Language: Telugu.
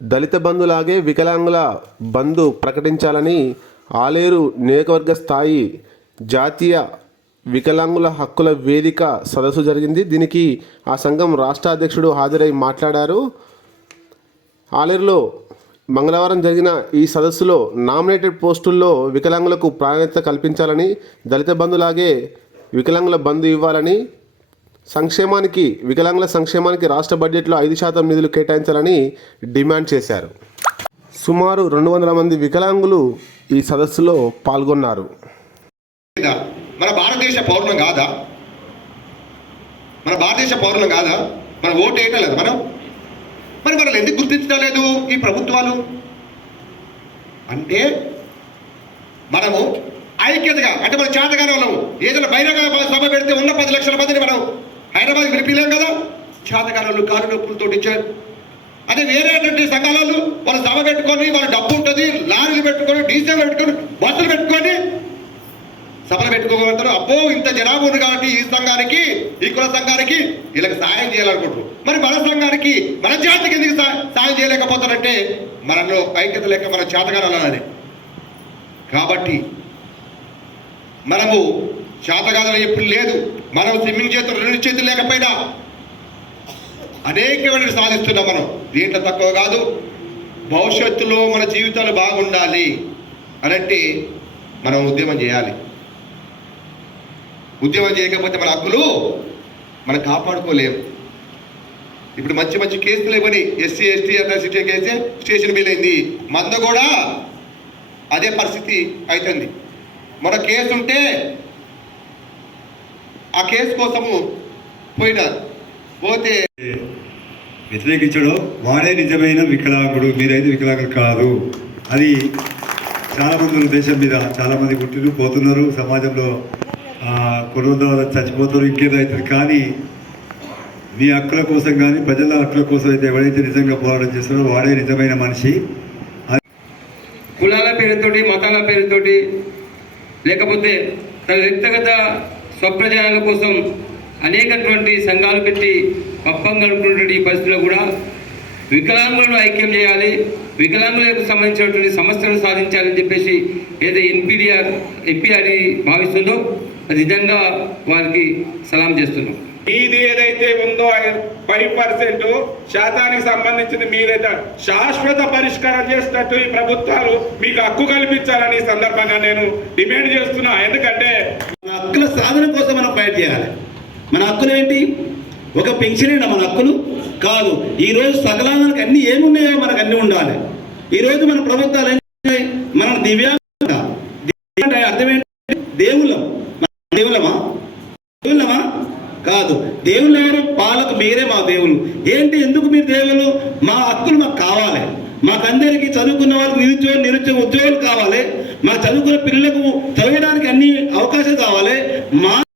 దళిత బంధులాగే వికలాంగుల బంధు ప్రకటించాలని ఆలేరు నియోజకవర్గ స్థాయి జాతీయ వికలాంగుల హక్కుల వేదిక సదస్సు జరిగింది. దీనికి ఆ సంఘం రాష్ట్ర అధ్యక్షుడు హాజరై మాట్లాడారు. ఆలేరులో మంగళవారం జరిగిన ఈ సదస్సులో నామినేటెడ్ పోస్టుల్లో వికలాంగులకు ప్రాధాన్యత కల్పించాలని దళిత బంధులాగే వికలాంగుల బంధు ఇవ్వాలని సంక్షేమానికి వికలాంగుల సంక్షేమానికి రాష్ట్ర బడ్జెట్లో ఐదు శాతం నిధులు కేటాయించాలని డిమాండ్ చేశారు. సుమారు రెండు వందల మంది వికలాంగులు ఈ సదస్సులో పాల్గొన్నారు. మన భారతదేశ పౌరులం కాదా? మన భారతదేశ పౌరులం కాదా? మన ఓటు వేయటం లేదు మనం. మరి మనల్ని ఎందుకు గుర్తించడం లేదు ఈ ప్రభుత్వాలు? అంటే మనము ఐక్యతగా అంటే మన చేతగానే ఉన్నాము. ఏదైనా బహిరంగ సభ పెడితే ఉన్న పది లక్షల మందిని మనం హైదరాబాద్ పిలిపిలేం కదా? చేతగానోళ్ళు కారు నొప్పులతో ఇచ్చారు అదే వేరేటువంటి సంఘాలలో వాళ్ళు సభ పెట్టుకొని వాళ్ళ డబ్బు ఉంటుంది లారీలు పెట్టుకొని డీజిల్ పెట్టుకొని బస్సులు పెట్టుకొని సభలు పెట్టుకోగలుగుతారు. అబ్బో ఇంత జనాభా ఉంది కాబట్టి ఈ సంఘానికి ఈ కుల సంఘానికి వీళ్ళకి సాయం చేయాలనుకుంటారు మరి మన సంఘానికి మన జాతికి ఎందుకు సాయం చేయలేకపోతారంటే మనలో ఐక్యత లేక మన చేతగానాలని కాబట్టి మనము చేతగాదని ఎప్పుడు లేదు. మనం స్విమ్మింగ్ చేతులు రెండు చేతులు లేకపోయినా అనేకమైన సాధిస్తున్నాం మనం. దీంట్లో తక్కువ కాదు భవిష్యత్తులో మన జీవితాలు బాగుండాలి అనంటే మనం ఉద్యమం చేయాలి. ఉద్యమం చేయకపోతే మన హక్కులు మనం కాపాడుకోలేము ఇప్పుడు మంచి మంచి కేసులు ఇవ్వని ఎస్సీ ఎస్టీ అట్రాసిటీ కేసే స్టేషన్ బిల్ అయింది మంద కూడా అదే పరిస్థితి అవుతుంది మన కేసు ఉంటే ఆ కేసు కోసము పోయిన. పోతే వ్యతిరేకించడం వాడే నిజమైన వికలాంగుడు మీరైతే వికలాంగుడు కాదు అది చాలామంది దేశం మీద చాలామంది పుట్టిరు పోతున్నారు. సమాజంలో వందల చచ్చిపోతారు ఇంకేదైతుంది కానీ మీ హక్కుల కోసం కానీ ప్రజల హక్కుల కోసం అయితే ఎవరైతే నిజంగా పోరాటం చేస్తారో వాడే నిజమైన మనిషి. కులాల పేరుతోటి మతాల పేరుతోటి లేకపోతే తన వ్యక్తిగత స్వప్రజనాల కోసం అనేకటువంటి సంఘాలు పెట్టి పప్పం గడుపుతున్నటువంటి ఈ పరిస్థితిలో కూడా వికలాంగులను ఐక్యం చేయాలి వికలాంగులకు సంబంధించినటువంటి సమస్యలను సాధించాలని చెప్పేసి ఏదైతే ఎన్పిడిఆర్ ఎన్పిఆర్ భావిస్తుందో అది నిజంగా వారికి సలాం చేస్తున్నాం. మీది ఏదైతే ఉందో ఫైవ్ పర్సెంట్ శాతానికి సంబంధించింది మీదైతే శాశ్వత పరిష్కారం చేసినట్టు ఈ ప్రభుత్వాలు మీకు హక్కు కల్పించాలని సందర్భంగా నేను డిమాండ్ చేస్తున్నా. ఎందుకంటే సాధన కోసం మనం ఫైట్ చేయాలి. మన హక్కులు ఏంటి? ఒక పెన్షన్ మన హక్కులు. కాదు ఈ రోజు సకలానికి అన్ని ఏమున్నాయో మనకు అన్ని ఉండాలి. ఈ రోజు మన ప్రభుత్వాలు ఏం మన దివ్యాంగ అర్థం ఏంటి? దేవుళ్ళం దేవులమా దేవుళ్ళమా? దేవుళ్ళమా? కాదు దేవుళ్ళు ఎవరు? పాలకు మీరే మా దేవుళ్ళు. ఏంటి? ఎందుకు మీరు దేవుళ్ళు? మా హక్కులు మాకు కావాలి. మాకందరికీ చదువుకున్న వాళ్ళకి నిరుద్యోగ నిరుద్యోగ ఉద్యోగాలు కావాలి. మా చదువుకున్న పిల్లలకు చదవడానికి అన్ని అవకాశాలు కావాలి. మా